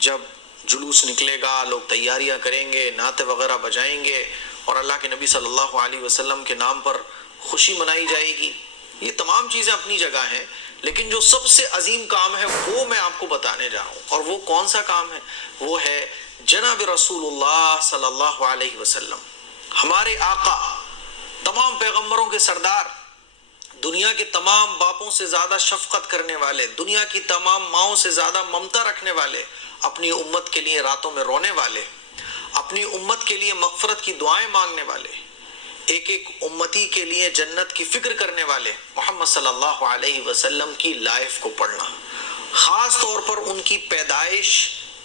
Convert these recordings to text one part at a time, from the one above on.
جب جلوس نکلے گا، لوگ تیاریاں کریں گے، نعتیں وغیرہ بجائیں گے اور اللہ کے نبی صلی اللہ علیہ وسلم کے نام پر خوشی منائی جائے گی. یہ تمام چیزیں اپنی جگہ ہیں، لیکن جو سب سے عظیم کام ہے وہ میں آپ کو بتانے جا رہا ہوں. اور وہ کون سا کام ہے؟ وہ ہے جناب رسول اللہ صلی اللہ علیہ وسلم، ہمارے آقا، تمام پیغمبروں کے سردار، دنیا کے تمام باپوں سے زیادہ شفقت کرنے والے، دنیا کی تمام ماؤں سے زیادہ ممتا رکھنے والے، اپنی امت کے لیے راتوں میں رونے والے، اپنی امت کے لیے مغفرت کی دعائیں مانگنے والے، ایک ایک امتی کے لیے جنت کی فکر کرنے والے محمد صلی اللہ علیہ وسلم کی لائف کو پڑھنا، خاص طور پر ان کی پیدائش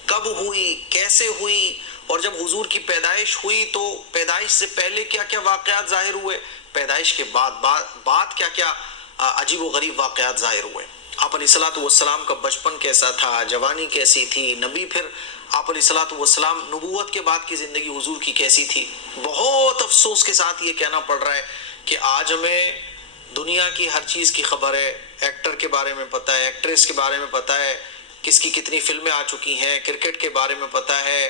کب ہوئی، کیسے ہوئی، اور جب حضور کی پیدائش ہوئی تو پیدائش سے پہلے کیا کیا واقعات ظاہر ہوئے، پیدائش کے بعد کیا کیا عجیب و غریب واقعات ظاہر ہوئے. آپ علیہ الصلوۃ والسلام کا بچپن کیسا تھا، جوانی کیسی تھی، نبی پھر آپ علیہ الصلوۃ والسلام نبوت کے بعد کی زندگی حضور کی کیسی تھی. بہت افسوس کے ساتھ یہ کہنا پڑ رہا ہے کہ آج ہمیں دنیا کی ہر چیز کی خبر ہے، ایکٹر کے بارے میں پتہ ہے، ایکٹریس کے بارے میں پتہ ہے، کس کی کتنی فلمیں آ چکی ہیں، کرکٹ کے بارے میں پتہ ہے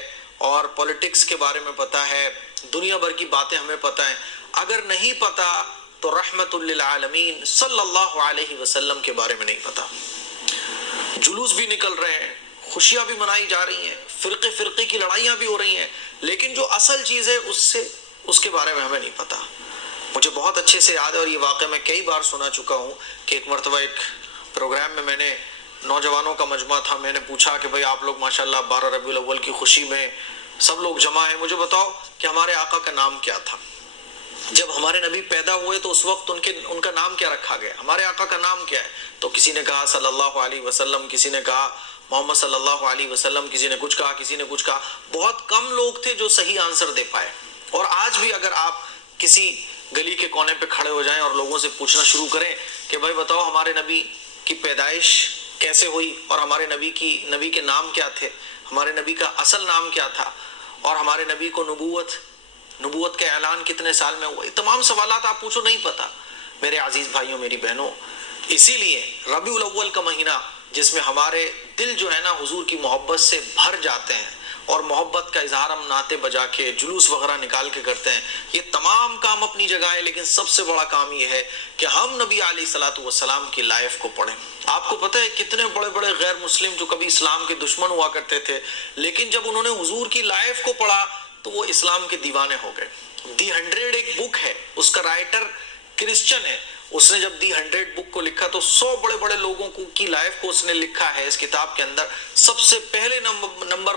اور پولیٹکس کے بارے میں پتہ ہے، دنیا بھر کی باتیں ہمیں پتہ ہیں. اگر نہیں پتہ تو رحمت للعالمین صلی اللہ علیہ وسلم کے بارے میں نہیں پتہ. جلوس بھی نکل رہے ہیں، خوشیاں بھی منائی جا رہی ہیں، فرقے کی لڑائیاں بھی ہو رہی ہیں، لیکن جو اصل چیز ہے اس کے بارے میں ہمیں نہیں پتہ. مجھے بہت اچھے سے یاد ہے اور یہ واقعہ میں کئی بار سنا چکا ہوں کہ ایک مرتبہ ایک پروگرام میں نے نوجوانوں کا مجمع تھا، میں نے پوچھا کہ بھئی آپ لوگ ماشاءاللہ 12 ربیع الاول کی خوشی میں سب لوگ جمع ہیں، مجھے بتاؤ کہ ہمارے آقا کا نام کیا تھا. جب ہمارے نبی پیدا ہوئے تو اس وقت ان کا نام کیا رکھا گیا، ہمارے آقا کا نام کیا ہے؟ تو کسی نے کہا صلی اللہ علیہ وسلم، کسی نے کہا محمد صلی اللہ علیہ وسلم، کسی نے کچھ کہا، کسی نے کچھ کہا. بہت کم لوگ تھے جو صحیح آنسر دے پائے. اور آج بھی اگر آپ کسی گلی کے کونے پہ کھڑے ہو جائیں اور لوگوں سے پوچھنا شروع کریں کہ بھائی بتاؤ ہمارے نبی کی پیدائش کیسے ہوئی اور ہمارے نبی کے نام کیا تھے، ہمارے نبی کا اصل نام کیا تھا، اور ہمارے نبی کو نبوت کا اعلان کتنے سال میں ہوا، تمام سوالات آپ پوچھو نہیں پتا. میرے عزیز بھائیوں، میری بہنوں، اسی لیے ربیع الاول کا مہینہ جس میں ہمارے دل جو ہے نا حضور کی محبت سے بھر جاتے ہیں اور محبت کا اظہار ہم نعتیں بجا کے جلوس وغیرہ نکال کے کرتے ہیں، یہ تمام کام اپنی جگہ ہے، لیکن سب سے بڑا کام یہ ہے کہ ہم نبی علیہ الصلوۃ والسلام کی لائف کو پڑھیں. آپ کو پتہ ہے کتنے بڑے بڑے غیر مسلم جو کبھی اسلام کے دشمن ہوا کرتے تھے، لیکن جب انہوں نے حضور کی لائف کو پڑھا تو وہ اسلام کے دیوانے ہو گئے. دی 100 ایک بک ہے، اس کا رائٹر کرسچن ہے. اس نے جب دی 100 بک کو لکھا تو 100 بڑے بڑے لوگوں کی لائف کو اس نے لکھا ہے. اس کتاب کے اندر سب سے پہلے نمبر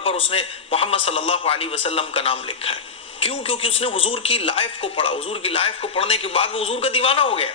پر اس نے محمد صلی اللہ علیہ وسلم کا نام لکھا ہے. کیوں؟ کیونکہ اس نے حضور کی لائف کو پڑھا. حضور کی لائف کو پڑھنے کے بعد وہ حضور کا دیوانہ ہو گیا.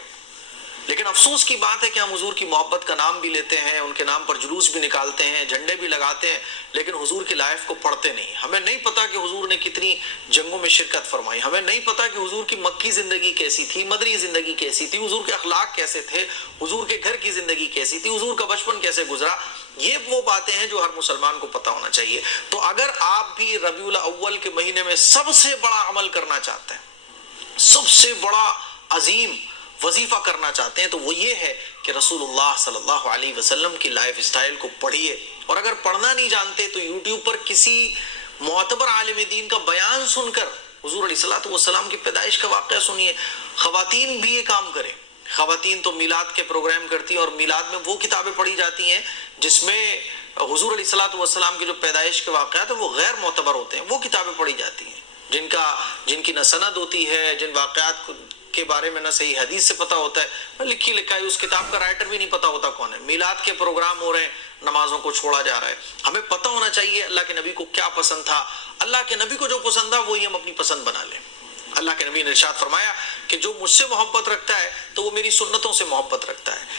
لیکن افسوس کی بات ہے کہ ہم حضور کی محبت کا نام بھی لیتے ہیں، ان کے نام پر جلوس بھی نکالتے ہیں، جھنڈے بھی لگاتے ہیں، لیکن حضور کی لائف کو پڑھتے نہیں. ہمیں نہیں پتا کہ حضور نے کتنی جنگوں میں شرکت فرمائی، ہمیں نہیں پتا کہ حضور کی مکی زندگی کیسی تھی، مدنی زندگی کیسی تھی، حضور کے اخلاق کیسے تھے، حضور کے گھر کی زندگی کیسی تھی، حضور کا بچپن کیسے گزرا. یہ وہ باتیں ہیں جو ہر مسلمان کو پتہ ہونا چاہیے. تو اگر آپ بھی ربیع الاول کے مہینے میں سب سے بڑا عمل کرنا چاہتے ہیں، سب سے بڑا عظیم وظیفہ کرنا چاہتے ہیں، تو وہ یہ ہے کہ رسول اللہ صلی اللہ علیہ وسلم کی لائف اسٹائل کو پڑھیے. اور اگر پڑھنا نہیں جانتے تو یوٹیوب پر کسی معتبر عالم دین کا بیان سن کر حضور علیہ الصلوۃ والسلام کی پیدائش کا واقعہ سنیے. خواتین بھی یہ کام کریں. خواتین تو میلاد کے پروگرام کرتی ہیں اور میلاد میں وہ کتابیں پڑھی جاتی ہیں جس میں حضور علیہ الصلوۃ والسلام کی جو پیدائش کے واقعات ہیں وہ غیر معتبر ہوتے ہیں. وہ کتابیں پڑھی جاتی ہیں جن کی نہ سند ہوتی ہے، جن واقعات کے بارے میں نہ صحیح حدیث سے پتہ ہوتا ہے، لکھی لکھائی اس کتاب کا رائٹر بھی نہیں پتہ ہوتا کون ہے. میلاد کے پروگرام ہو رہے ہیں، نمازوں کو چھوڑا جا رہا ہے. ہمیں پتہ ہونا چاہیے اللہ کے نبی کو کیا پسند تھا، اللہ کے نبی کو جو پسند تھا وہی ہم اپنی پسند بنا لیں. اللہ کے نبی نے ارشاد فرمایا کہ جو مجھ سے محبت رکھتا ہے تو وہ میری سنتوں سے محبت رکھتا ہے.